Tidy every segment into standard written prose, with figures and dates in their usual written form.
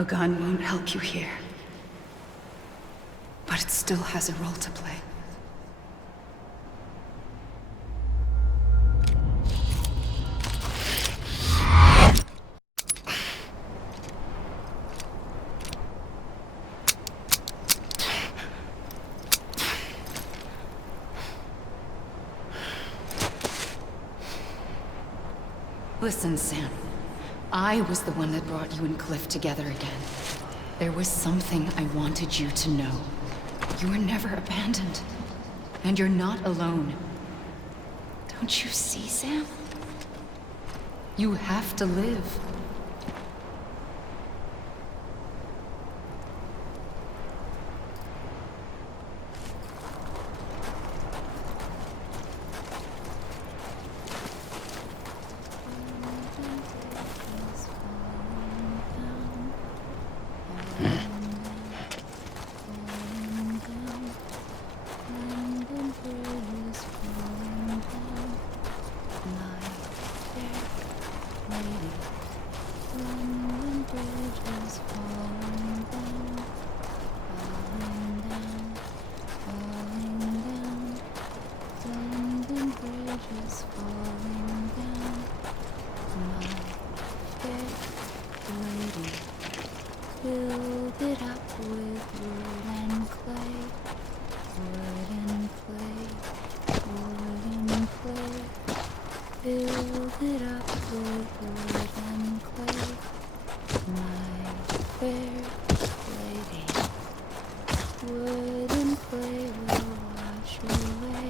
A gun won't help you here. But it still has a role to play. Listen, Sam. I was the one that brought you and Cliff together again. There was something I wanted you to know. You were never abandoned. And you're not alone. Don't you see, Sam? You have to live. Build it up with wood and clay, wood and clay, wood and clay. Build it up with wood and clay, my fair lady. Wood and clay will wash away,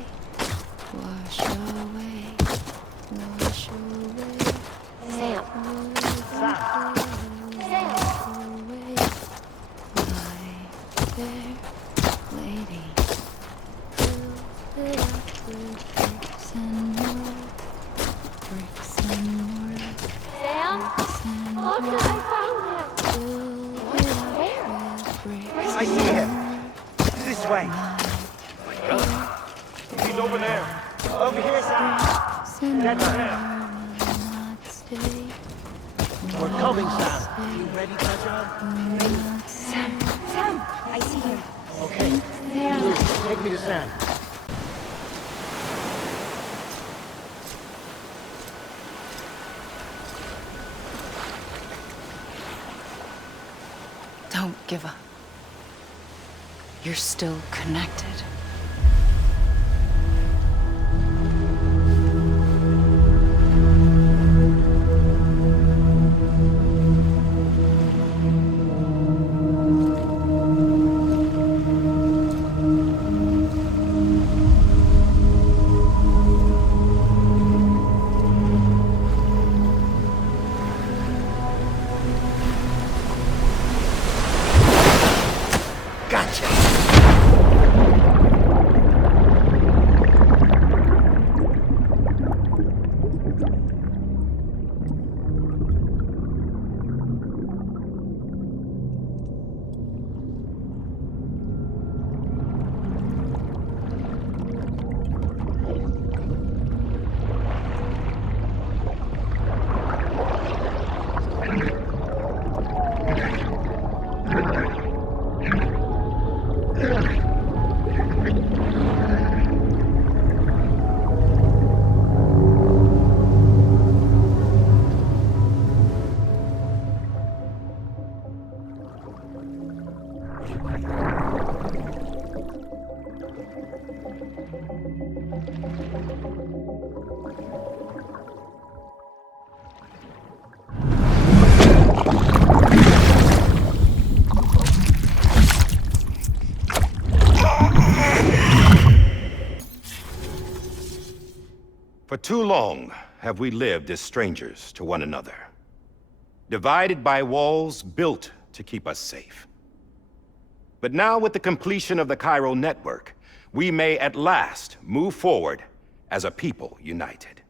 wash away, wash away. Sam. Sam. Lady, build it up with bricks and mortar, bricks and mortar, Sam? bricks and Look, mortar. I found him. Build it up with bricks I see him. This way. He's over there. Over here, Sam. That's him. Not stay. We're coming, Sam. You ready, Touch-On? Sam, I see him. Okay. Please, take me to Sam. Don't give up. You're still connected. For too long have we lived as strangers to one another, divided by walls built to keep us safe. But now, with the completion of the Chiral network, we may at last move forward as a people united.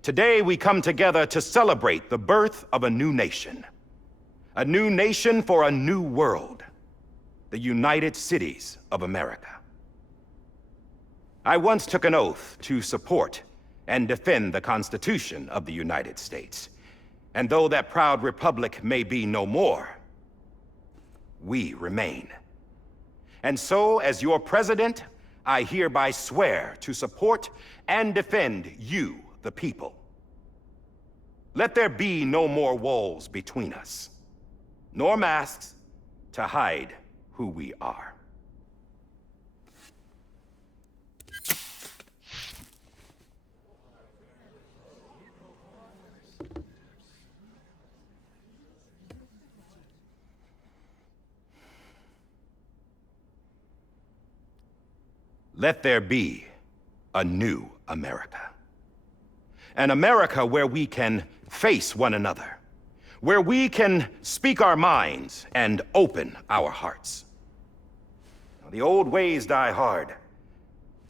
Today we come together to celebrate the birth of a new nation for a new world, the United Cities of America. I once took an oath to support and defend the Constitution of the United States, And though that proud republic may be no more, we remain. And so, as your president, I hereby swear to support and defend you, the people. Let there be no more walls between us, nor masks to hide who we are. Let there be a new America. An America where we can face one another, where we can speak our minds and open our hearts. The old ways die hard,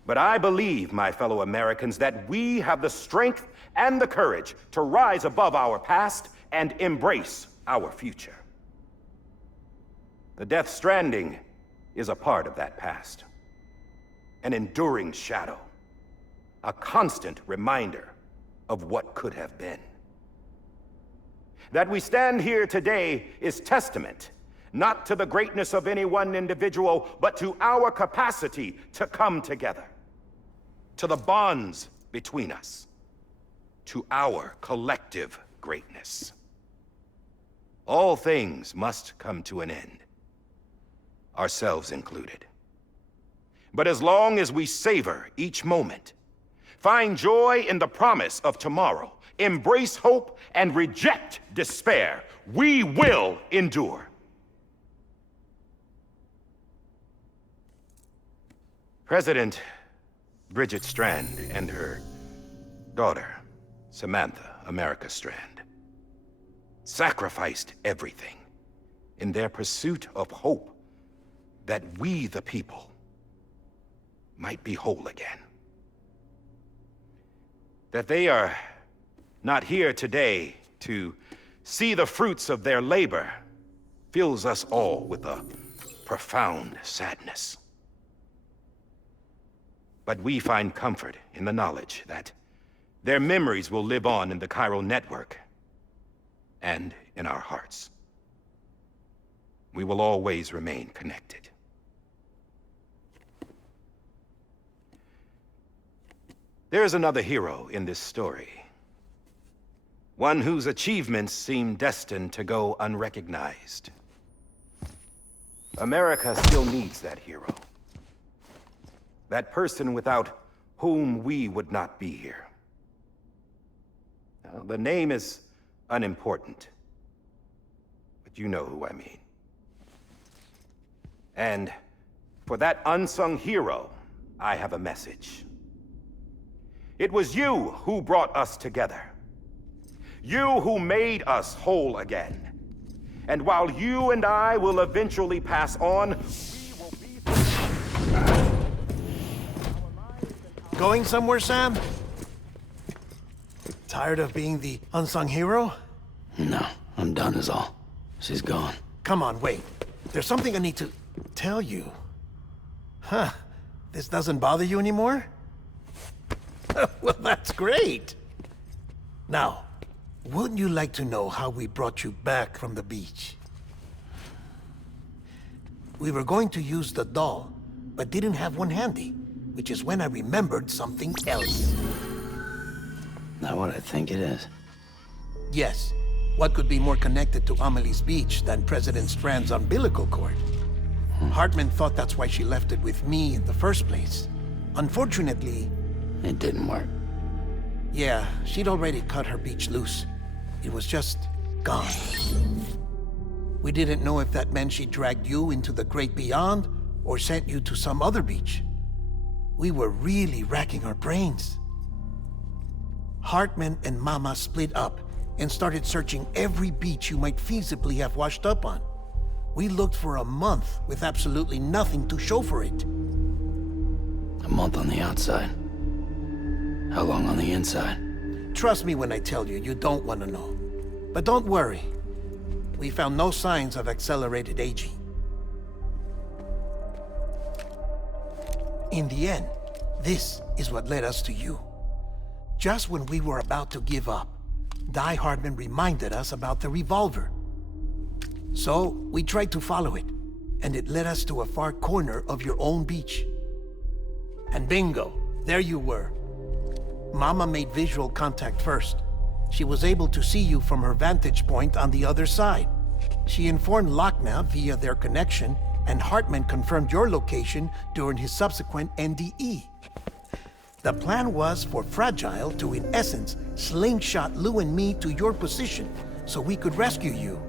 but I believe, my fellow Americans, that we have the strength and the courage to rise above our past and embrace our future. The Death Stranding is a part of that past. An enduring shadow, a constant reminder of what could have been. That we stand here today is testament, not to the greatness of any one individual, but to our capacity to come together, to the bonds between us, to our collective greatness. All things must come to an end, ourselves included. But as long as we savor each moment, find joy in the promise of tomorrow, embrace hope, and reject despair, we will endure. President Bridget Strand and her daughter, Samantha America Strand, sacrificed everything in their pursuit of hope that we, the people, might be whole again. That they are not here today to see the fruits of their labor fills us all with a profound sadness. But we find comfort in the knowledge that their memories will live on in the chiral network and in our hearts. We will always remain connected. There's another hero in this story. One whose achievements seem destined to go unrecognized. America still needs that hero. That person without whom we would not be here. Now, the name is unimportant, but you know who I mean. And for that unsung hero, I have a message. It was you who brought us together. You who made us whole again. And while you and I will eventually pass on, we will be... Going somewhere, Sam? Tired of being the unsung hero? No, I'm done is all. She's gone. Come on, wait. There's something I need to tell you. Huh. This doesn't bother you anymore? Well, that's great. Now, wouldn't you like to know how we brought you back from the beach? We were going to use the doll, but didn't have one handy, which is when I remembered something else. Not what I think it is. Yes. What could be more connected to Amelie's beach than President Strand's umbilical cord? Hartman thought that's why she left it with me in the first place. Unfortunately... It didn't work. Yeah, she'd already cut her beach loose. It was just gone. We didn't know if that meant she dragged you into the great beyond or sent you to some other beach. We were really racking our brains. Hartman and Mama split up and started searching every beach you might feasibly have washed up on. We looked for a month with absolutely nothing to show for it. A month on the outside. How long on the inside? Trust me when I tell you, you don't want to know. But don't worry. We found no signs of accelerated aging. In the end, this is what led us to you. Just when we were about to give up, Die Hardman reminded us about the revolver. So, we tried to follow it, and it led us to a far corner of your own beach. And bingo, there you were. Mama made visual contact first. She was able to see you from her vantage point on the other side. She informed Lockna via their connection, and Hartman confirmed your location during his subsequent NDE. The plan was for Fragile to, in essence, slingshot Lou and me to your position so we could rescue you.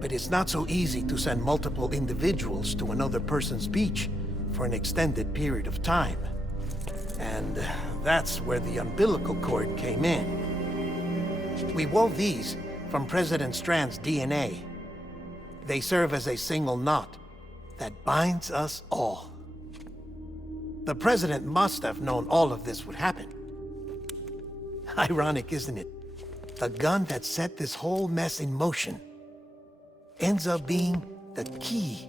But it's not so easy to send multiple individuals to another person's beach for an extended period of time. And that's where the umbilical cord came in. We wove these from President Strand's DNA. They serve as a single knot that binds us all. The President must have known all of this would happen. Ironic, isn't it? The gun that set this whole mess in motion ends up being the key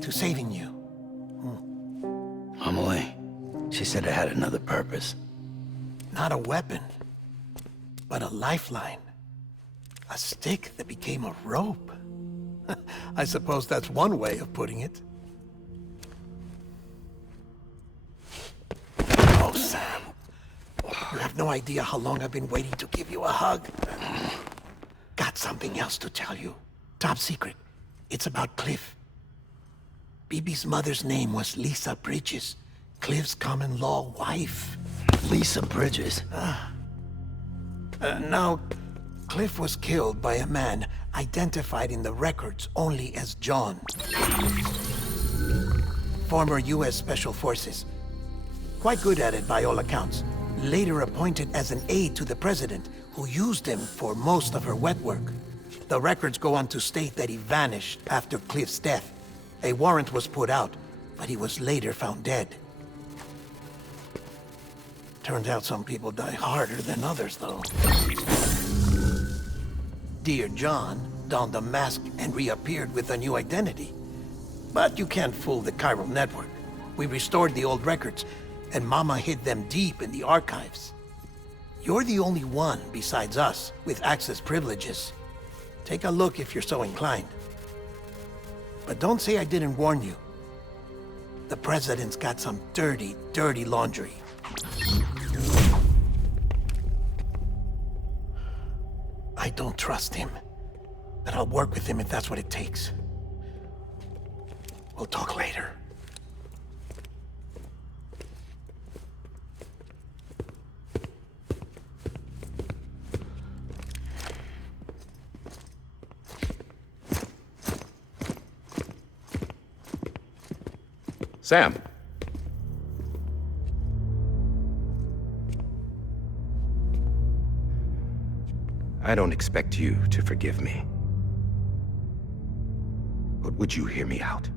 to saving you. Amelie, she said it had another purpose. Not a weapon, but a lifeline. A stick that became a rope. I suppose that's one way of putting it. Oh, Sam. You have no idea how long I've been waiting to give you a hug. Got something else to tell you. Top secret. It's about Cliff. Bibi's mother's name was Lisa Bridges, Cliff's common-law wife. Lisa Bridges? Now, Cliff was killed by a man identified in the records only as John. Former U.S. Special Forces. Quite good at it by all accounts. Later appointed as an aide to the president, who used him for most of her wet work. The records go on to state that he vanished after Cliff's death. A warrant was put out, but he was later found dead. Turns out some people die harder than others, though. Dear John donned a mask and reappeared with a new identity. But you can't fool the chiral network. We restored the old records, and Mama hid them deep in the archives. You're the only one, besides us, with access privileges. Take a look if you're so inclined. But don't say I didn't warn you. The President's got some dirty, dirty laundry. I don't trust him, but I'll work with him if that's what it takes. We'll talk later. Sam. I don't expect you to forgive me. But would you hear me out?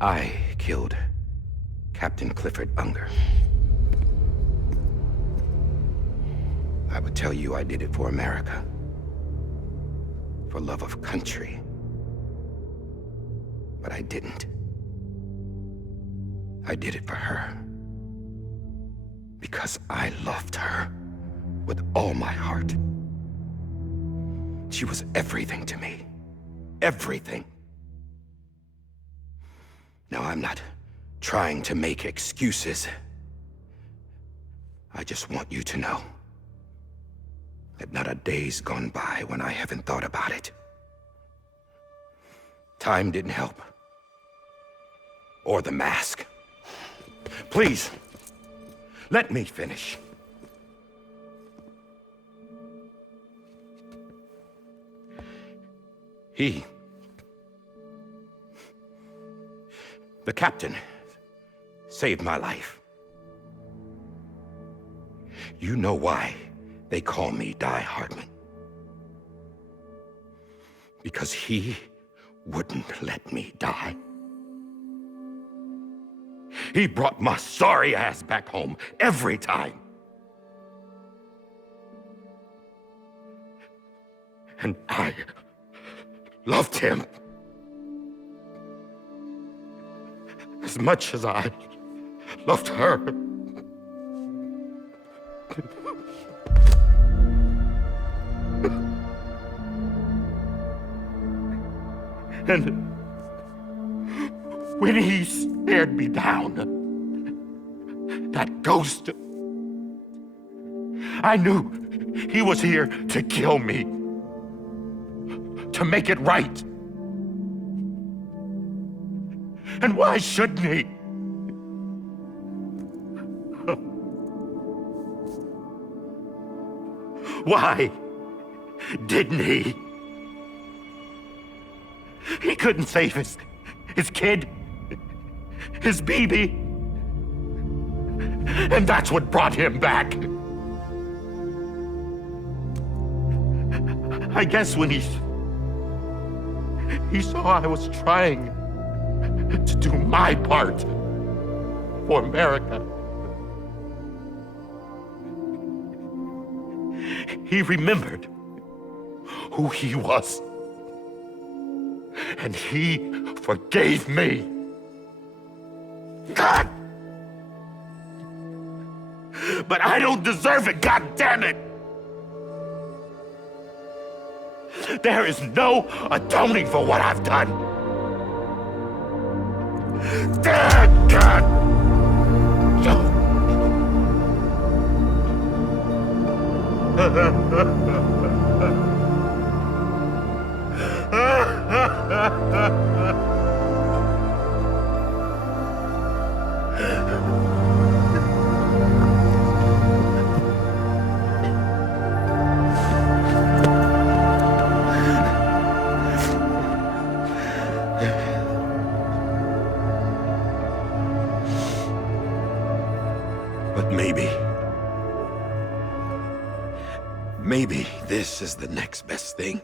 I killed Captain Clifford Unger. I would tell you I did it for America. For love of country. But I didn't. I did it for her. Because I loved her with all my heart. She was everything to me. Everything. Now, I'm not trying to make excuses. I just want you to know that not a day's gone by when I haven't thought about it. Time didn't help. Or the mask. Please, let me finish. The captain, saved my life. You know why they call me Die Hardman. Because he wouldn't let me die. He brought my sorry ass back home every time. And I loved him as much as I loved her. And when he stared me down, that ghost, I knew he was here to kill me, to make it right. And why shouldn't he? Why didn't he? He couldn't save his kid, his baby. And that's what brought him back. I guess when he saw I was trying to do my part for America, he remembered who he was. And he forgave me. God! But I don't deserve it, God damn it! There is no atoning for what I've done. God! But maybe this is the next best thing.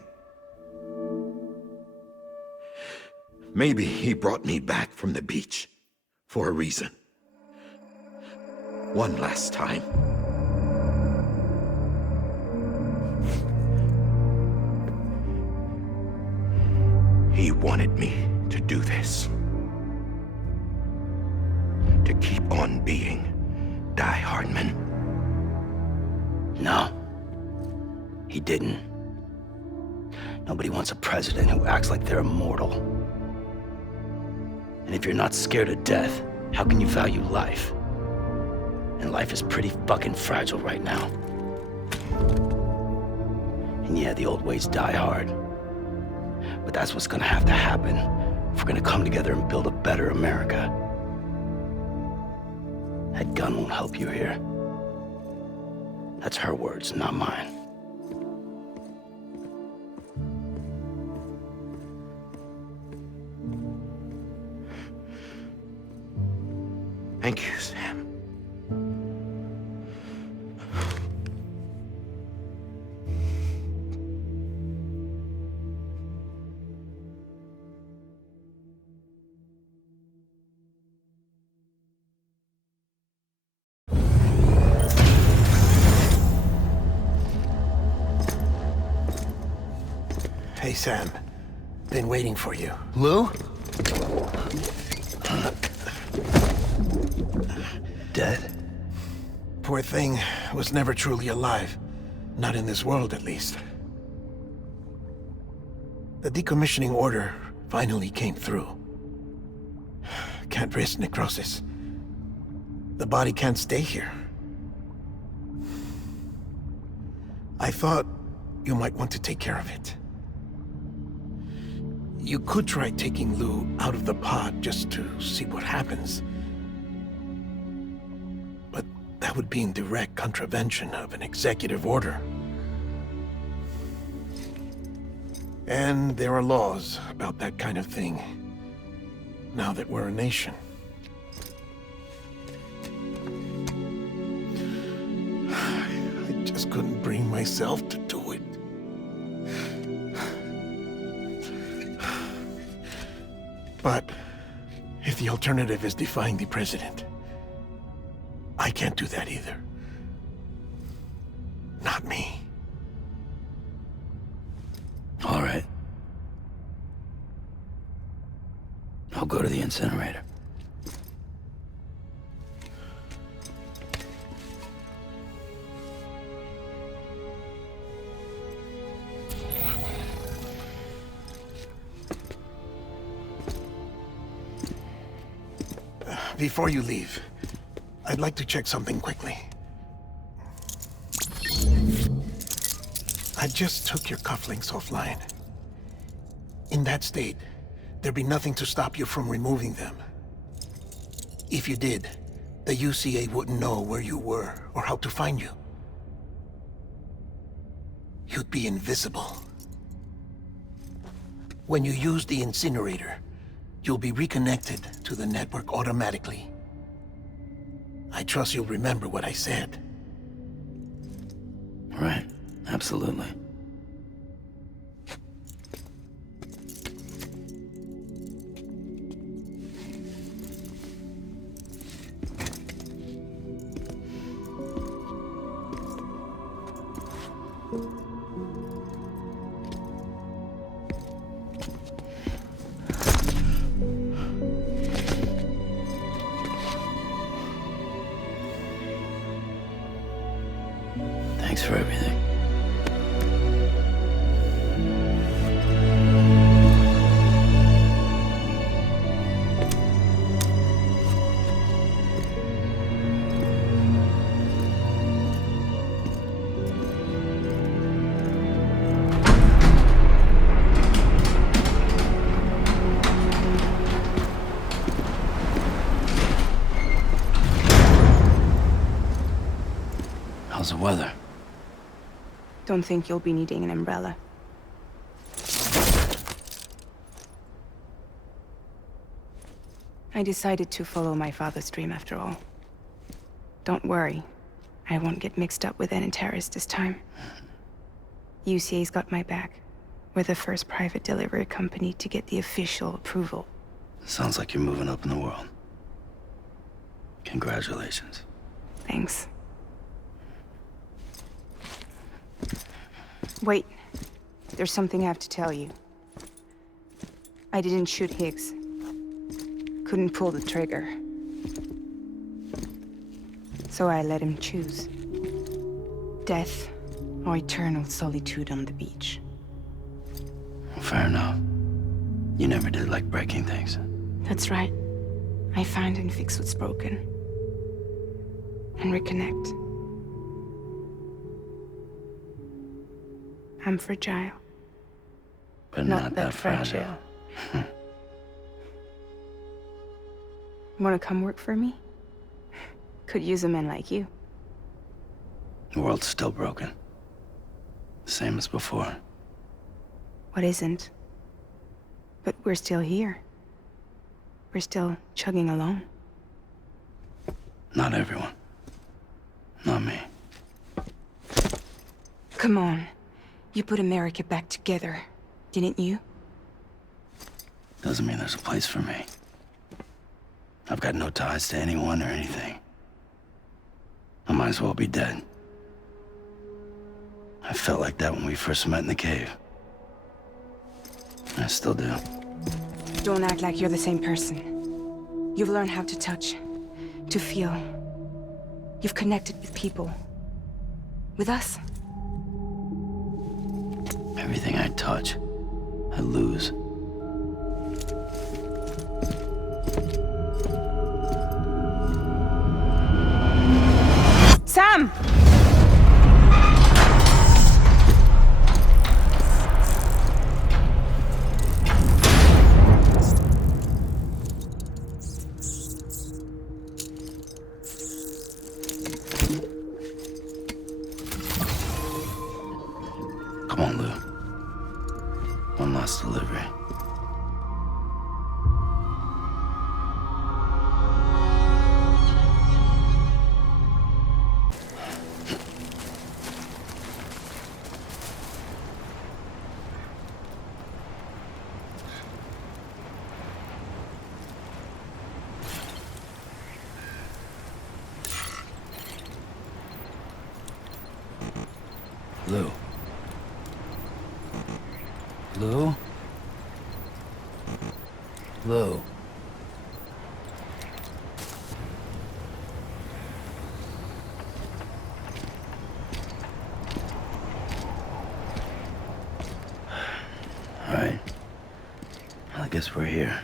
Maybe he brought me back from the beach for a reason. One last time. He wanted me to do this. To keep on being Die Hardman. No. He didn't. Nobody wants a president who acts like they're immortal. And if you're not scared of death, how can you value life? And life is pretty fucking fragile right now. And yeah, the old ways die hard. But that's what's gonna have to happen if we're gonna come together and build a better America. That gun won't help you here. That's her words, not mine. Thank you, Sam. Hey, Sam. Been waiting for you. Lou? Dead? Poor thing was never truly alive. Not in this world, at least. The decommissioning order finally came through. Can't risk necrosis. The body can't stay here. I thought you might want to take care of it. You could try taking Lou out of the pod just to see what happens. But that would be in direct contravention of an executive order. And there are laws about that kind of thing, now that we're a nation. I just couldn't bring myself to do it. But if the alternative is defying the president, I can't do that either. Not me. All right. I'll go to the incinerator. Before you leave, I'd like to check something quickly. I just took your cufflinks offline. In that state, there'd be nothing to stop you from removing them. If you did, the UCA wouldn't know where you were or how to find you. You'd be invisible. When you use the incinerator, you'll be reconnected to the network automatically. I trust you'll remember what I said. Right, absolutely. Thanks for everything. How's the weather? Don't think you'll be needing an umbrella. I decided to follow my father's dream after all. Don't worry. I won't get mixed up with any terrorists this time. UCA's got my back. We're the first private delivery company to get the official approval. Sounds like you're moving up in the world. Congratulations. Thanks. Wait. There's something I have to tell you. I didn't shoot Higgs. Couldn't pull the trigger. So I let him choose. Death or eternal solitude on the beach. Fair enough. You never did like breaking things. That's right. I find and fix what's broken. And reconnect. I'm fragile. But not that fragile. Wanna come work for me? Could use a man like you. The world's still broken. The same as before. What isn't? But we're still here. We're still chugging along. Not everyone. Not me. Come on. You put America back together, didn't you? Doesn't mean there's a place for me. I've got no ties to anyone or anything. I might as well be dead. I felt like that when we first met in the cave. I still do. Don't act like you're the same person. You've learned how to touch, to feel. You've connected with people. With us. Everything I touch, I lose. Sam! Come on, Lou. One last delivery. Lou. Lou? Lou. All right. Well, I guess we're here.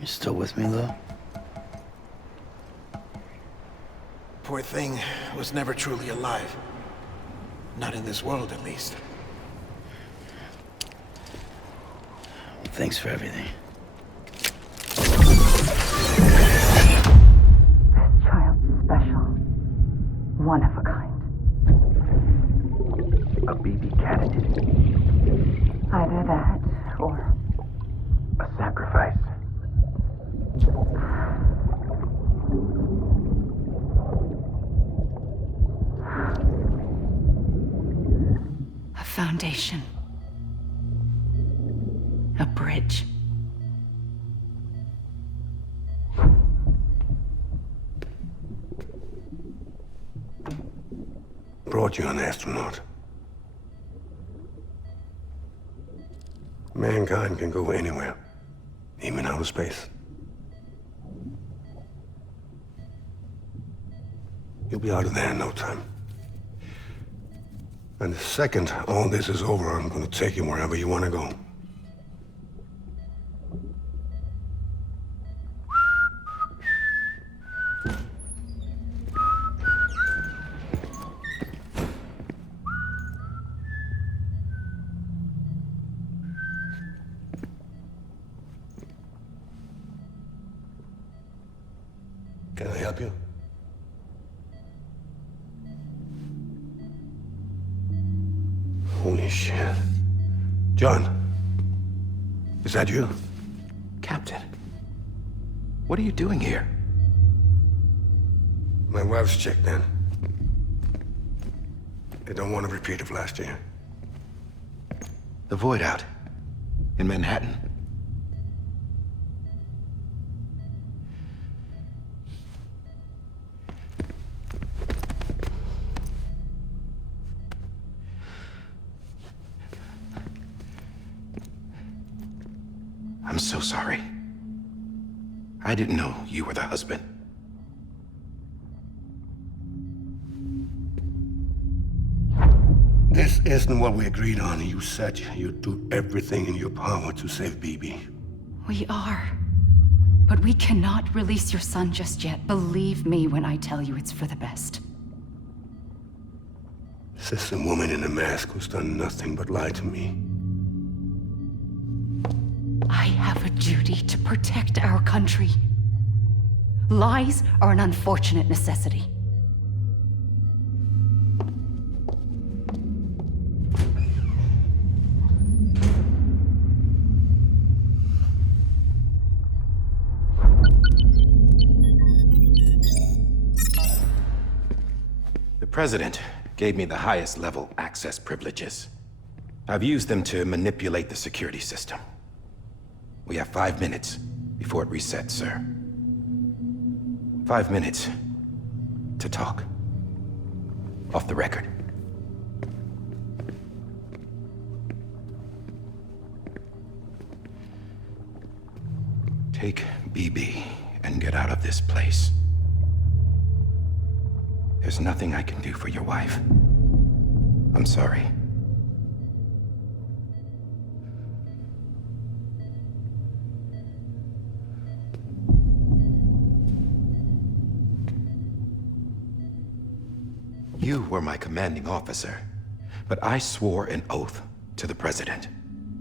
You still with me, Lil? Poor thing was never truly alive. Not in this world, at least. Thanks for everything. Child's special. One of a kind. A BB candidate. Either that, or A sacrifice. a foundation. A bridge. Brought you an astronaut. Mankind can go anywhere, even outer space. You'll be out of there in no time. And the second all this is over, I'm gonna take you wherever you wanna go. Can I help you? Holy shit. John, is that you? Captain, what are you doing here? My wife's checked in. They don't want a repeat of last year. The Void out. In Manhattan. I'm so sorry. I didn't know you were the husband. This isn't what we agreed on. You said you'd do everything in your power to save BB. We are. But we cannot release your son just yet. Believe me when I tell you it's for the best. This is a woman in a mask who's done nothing but lie to me. I have a duty to protect our country. Lies are an unfortunate necessity. The President gave me the highest level access privileges. I've used them to manipulate the security system. We have 5 minutes before it resets, sir. 5 minutes to talk. Off the record. Take BB and get out of this place. There's nothing I can do for your wife. I'm sorry. You were my commanding officer, but I swore an oath to the President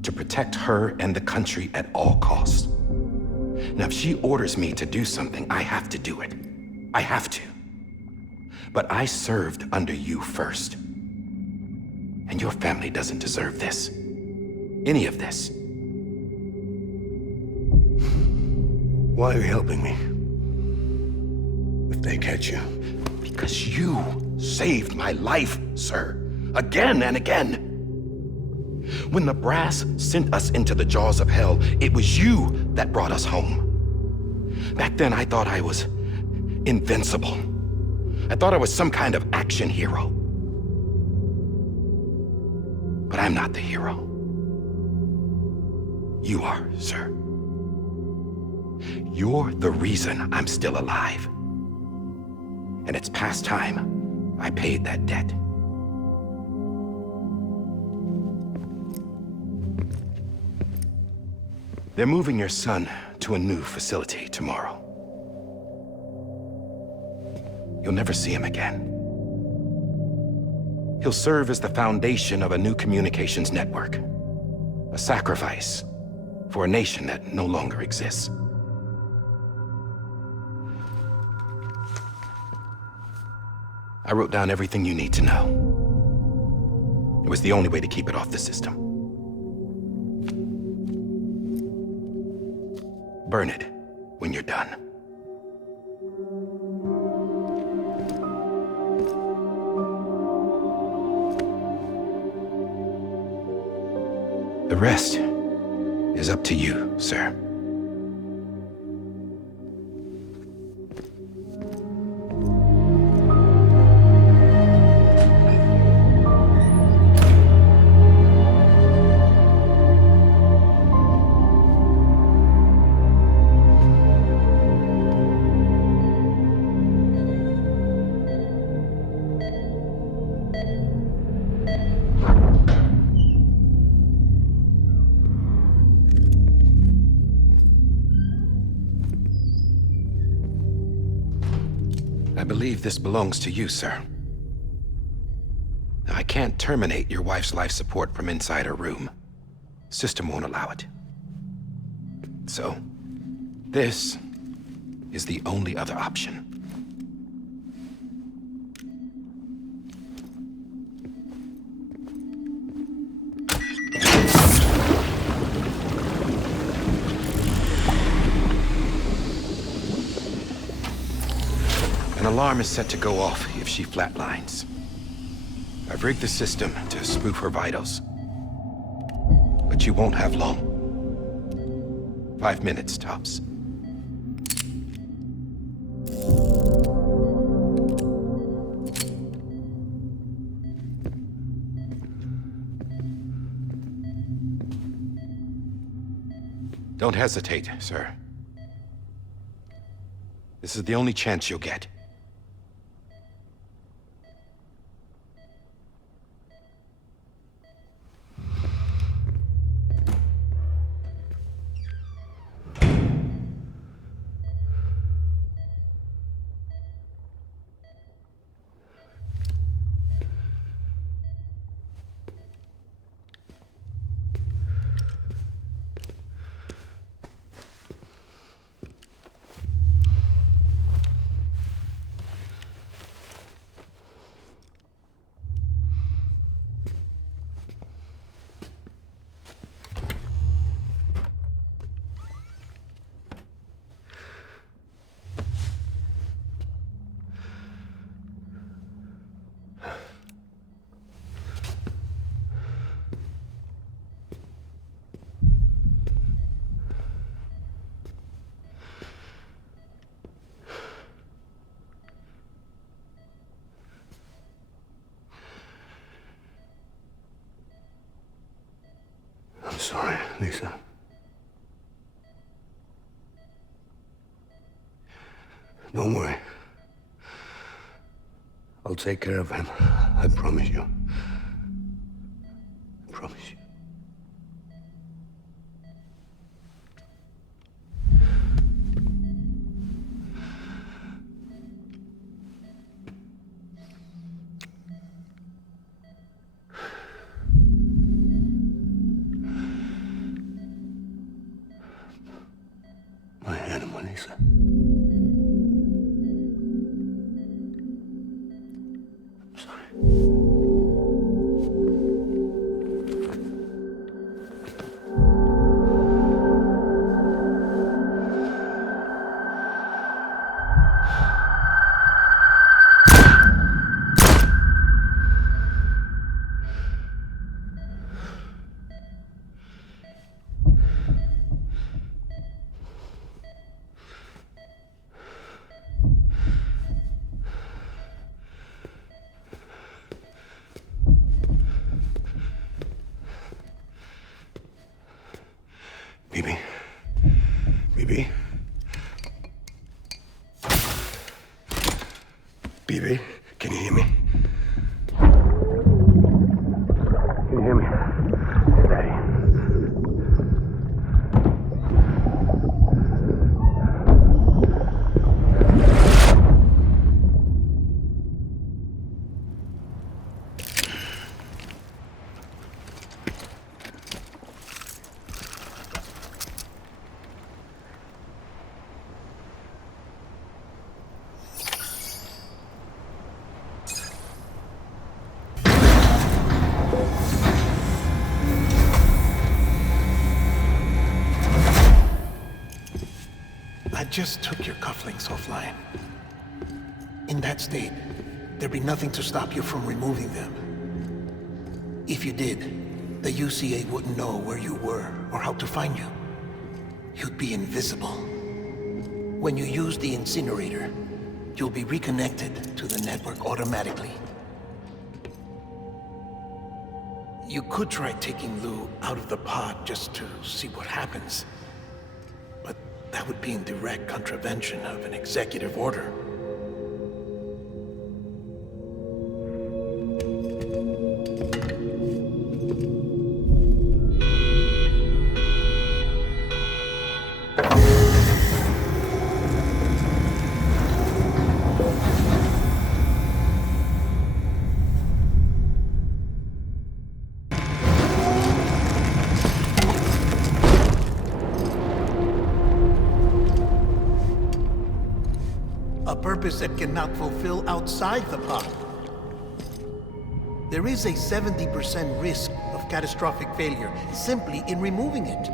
to protect her and the country at all costs. Now, if she orders me to do something, I have to do it. I have to. But I served under you first. And your family doesn't deserve this. Any of this. Why are you helping me? If they catch you. Because you saved my life, sir. Again and again. When the brass sent us into the jaws of hell, it was you that brought us home. Back then, I thought I was invincible. I thought I was some kind of action hero. But I'm not the hero. You are, sir. You're the reason I'm still alive. And it's past time I paid that debt. They're moving your son to a new facility tomorrow. You'll never see him again. He'll serve as the foundation of a new communications network. A sacrifice for a nation that no longer exists. I wrote down everything you need to know. It was the only way to keep it off the system. Burn it when you're done. The rest is up to you, sir. I believe this belongs to you, sir. I can't terminate your wife's life support from inside her room. System won't allow it. So, this is the only other option. An alarm is set to go off if she flatlines. I've rigged the system to spoof her vitals. But you won't have long. 5 minutes, tops. Don't hesitate, sir. This is the only chance you'll get. I'm sorry, Lisa. Don't worry. I'll take care of him. I promise you. I promise you. My animal, Lisa. I'm sorry. Bibi. Bibi. Bibi, can you hear me? Can you hear me? Steady. I just took your cufflinks offline. In that state, there'd be nothing to stop you from removing them. If you did, the UCA wouldn't know where you were or how to find you. You'd be invisible. When you use the incinerator, you'll be reconnected to the network automatically. You could try taking Lou out of the pod just to see what happens. But that would be in direct contravention of an executive order. A purpose that cannot fulfill outside the pod. There is a 70% risk of catastrophic failure simply in removing it.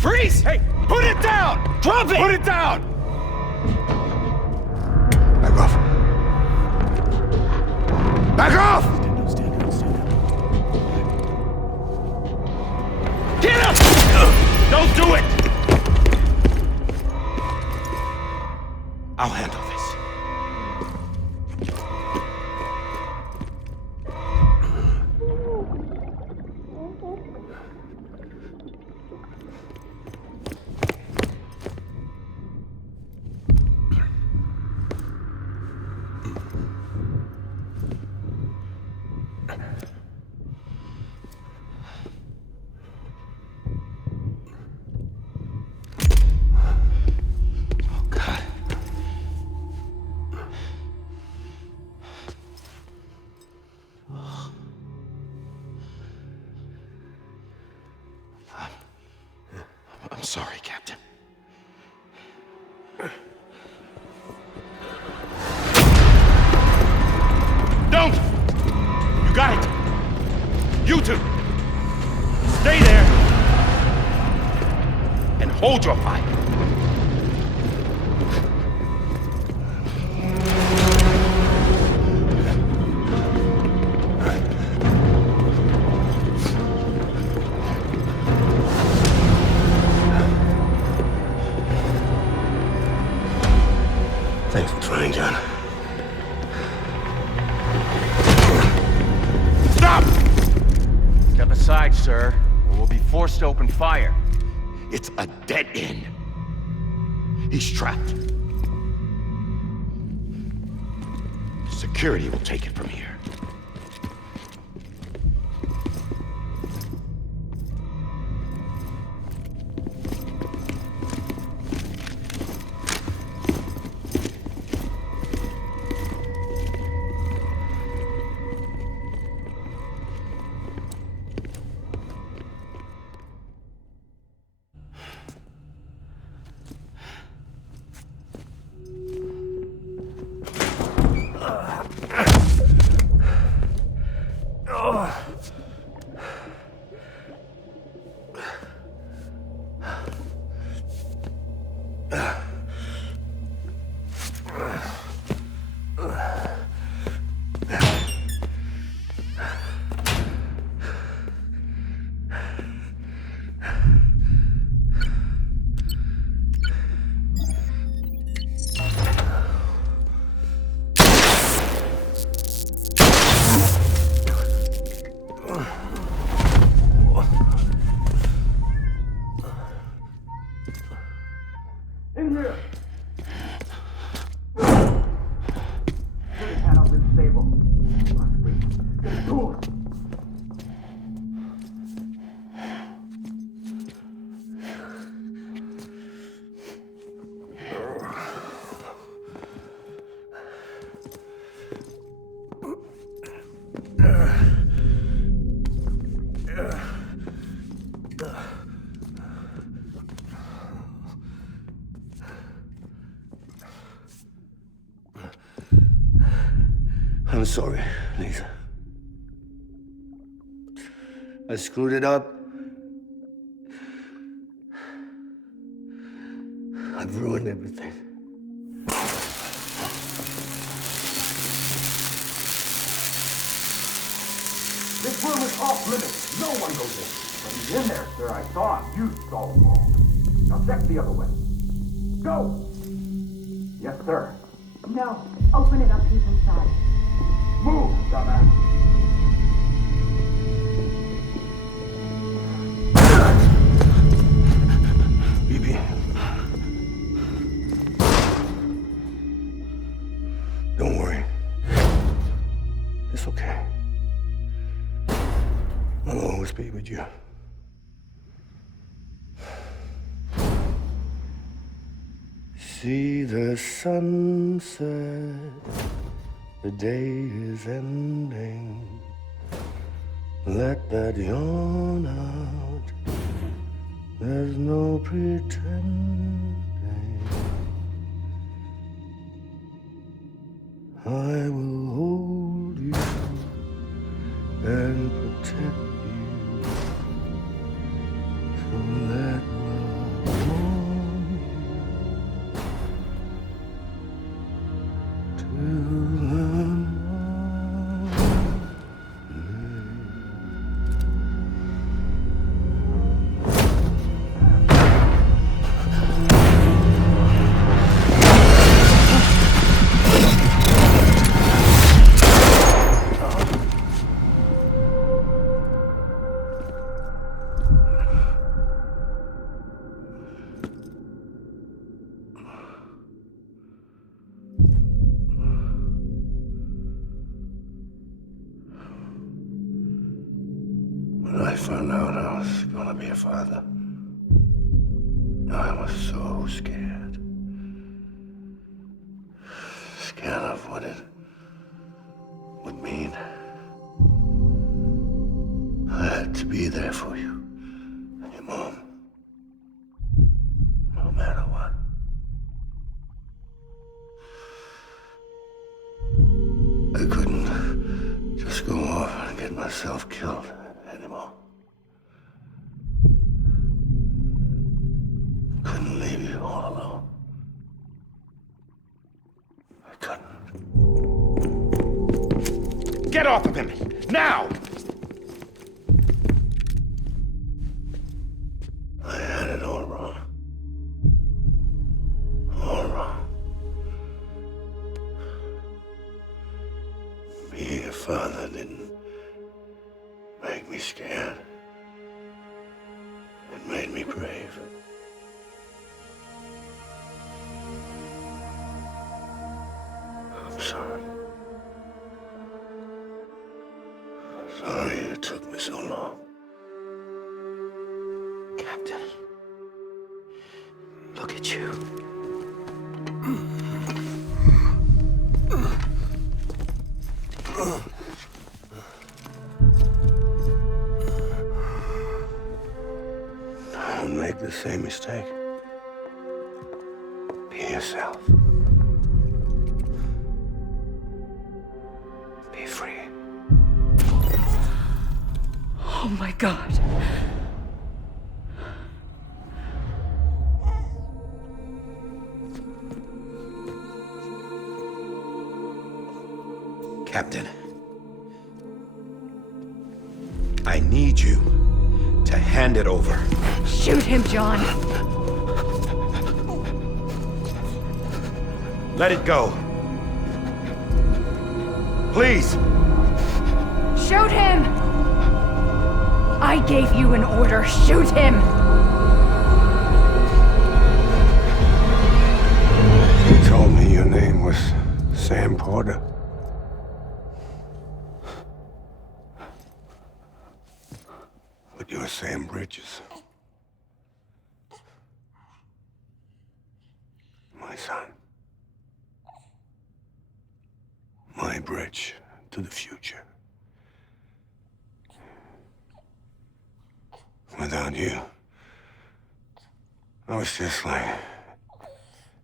Freeze! Hey, put it down! Drop it! Put it down! Back off. Back off! Get up! Don't do it! I'll handle this. I'm sorry, Captain. Don't! You got it! You two! Stay there! And hold your fire! Thanks for trying, John. Stop! Step aside, sir, or we'll be forced to open fire. It's a dead end. He's trapped. Security will take it from here. I'm sorry, Lisa. I screwed it up. I've ruined everything. This room is off limits. No one goes in. But he's in there, sir. I saw him. You saw him all. Now check the other way. Go! Yes, sir. No. Open it up. He's inside. Move, dumbass. BB. Don't worry. It's okay. I'll always be with you. See the sunset, the day is ending. Let that yawn out, there's no pretending. I will hold you and protect you. So let love warm you till I'm When I found out I was gonna be a father, I was so scared. Scared of what it would mean. I had to be there for you and your mom, no matter what. I couldn't just go off and get myself killed anymore. Couldn't leave you all alone. I couldn't. Get off of him! Now! I had it all wrong. All wrong. Being a father didn't make me scared. It made me brave. I'm sorry. Sorry it took me so long. Captain, look at you. Don't make the same mistake. Be yourself. Be free. Oh my God. Captain, I need you to hand it over. Shoot him, John. Let it go. Please. Shoot him! I gave you an order. Shoot him! You told me your name was Sam Porter. But you're Sam Bridges. My son. My bridge to the future. Without you, I was just like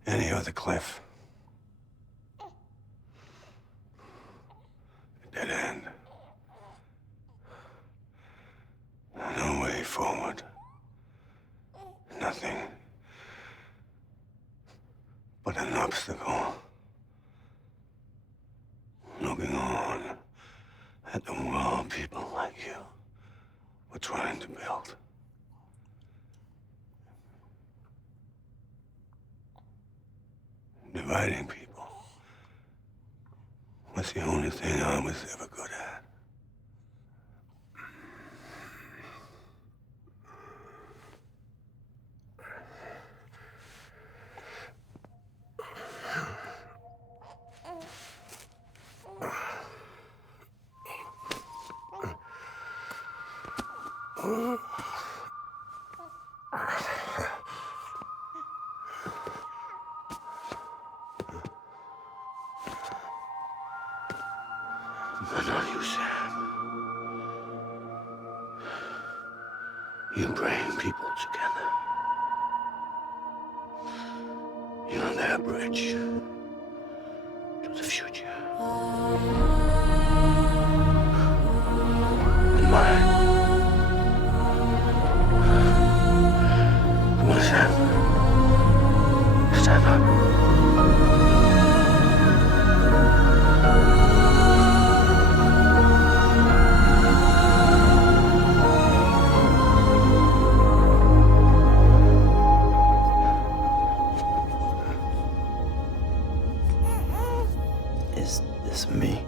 any other Cliff. A dead end. No way forward. Nothing but an obstacle. Looking on at the world people like you were trying to build. Dividing people was the only thing I was ever good at. But not you, Sam. You bring people together. You're their bridge to the future. And mine. Come on, Sam. Stand up. Is this me?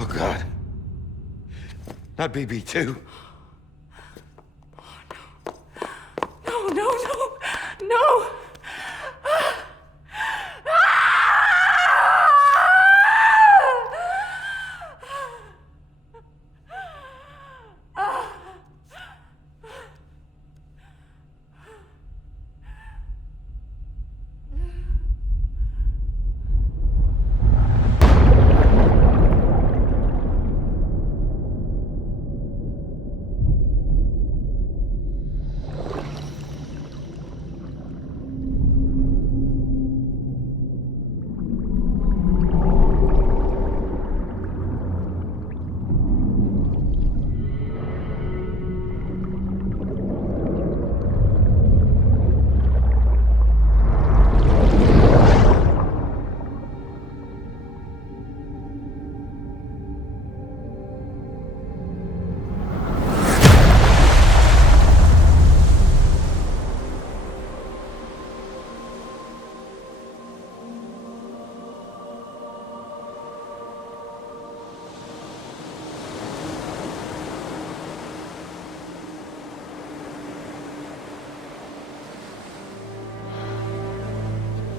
Oh, God. Not BB2. No, no, no, no!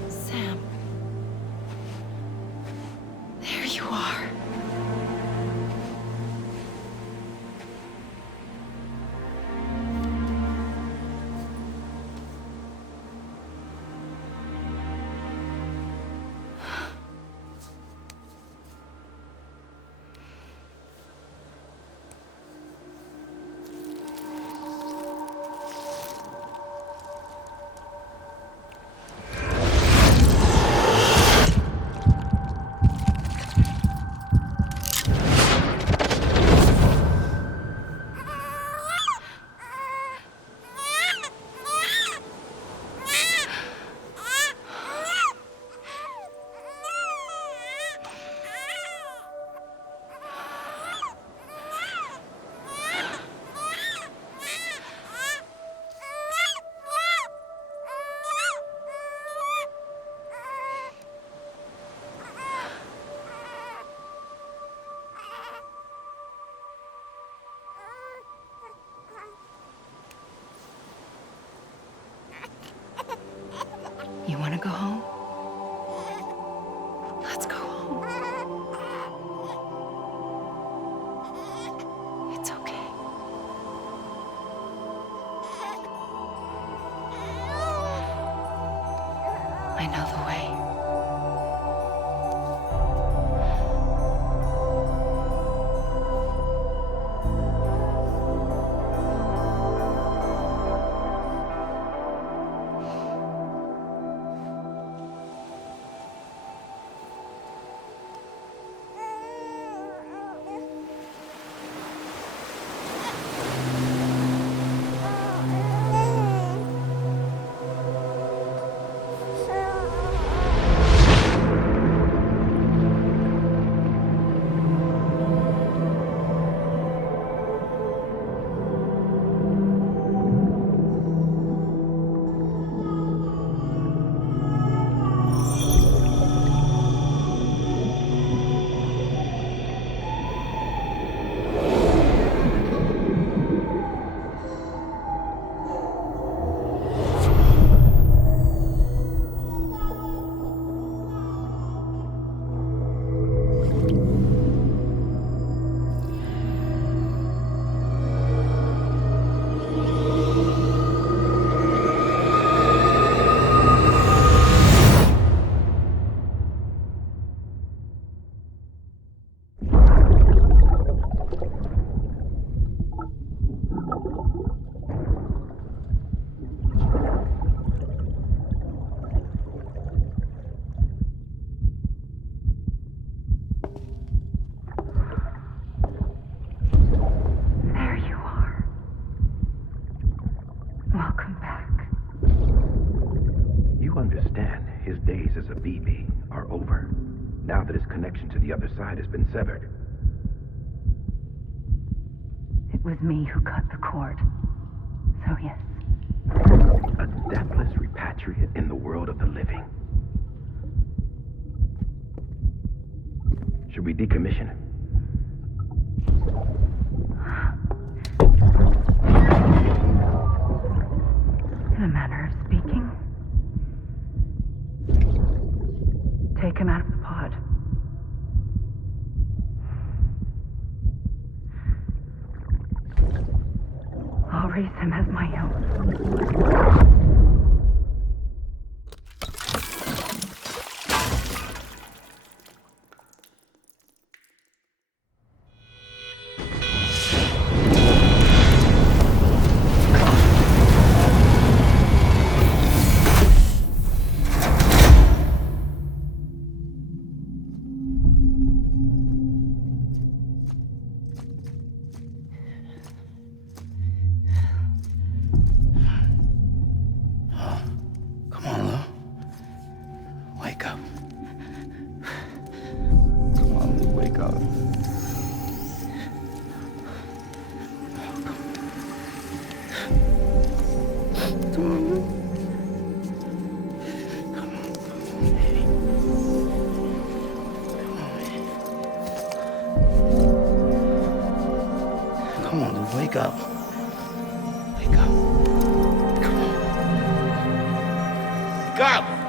Sam. There you are. I know the way. Welcome back. You understand his days as a BB are over, now that his connection to the other side has been severed. It was me who cut the cord. So yes. A deathless repatriate in the world of the living. Should we decommission him? In a manner of speaking. Take him out of the pod. I'll raise him as my own. Come on, Lou. Wake up. Come on, Lou, wake up. Come on, Lou. Come on, baby. Come on, Lou, wake up. Wake up. Come on. Wake up!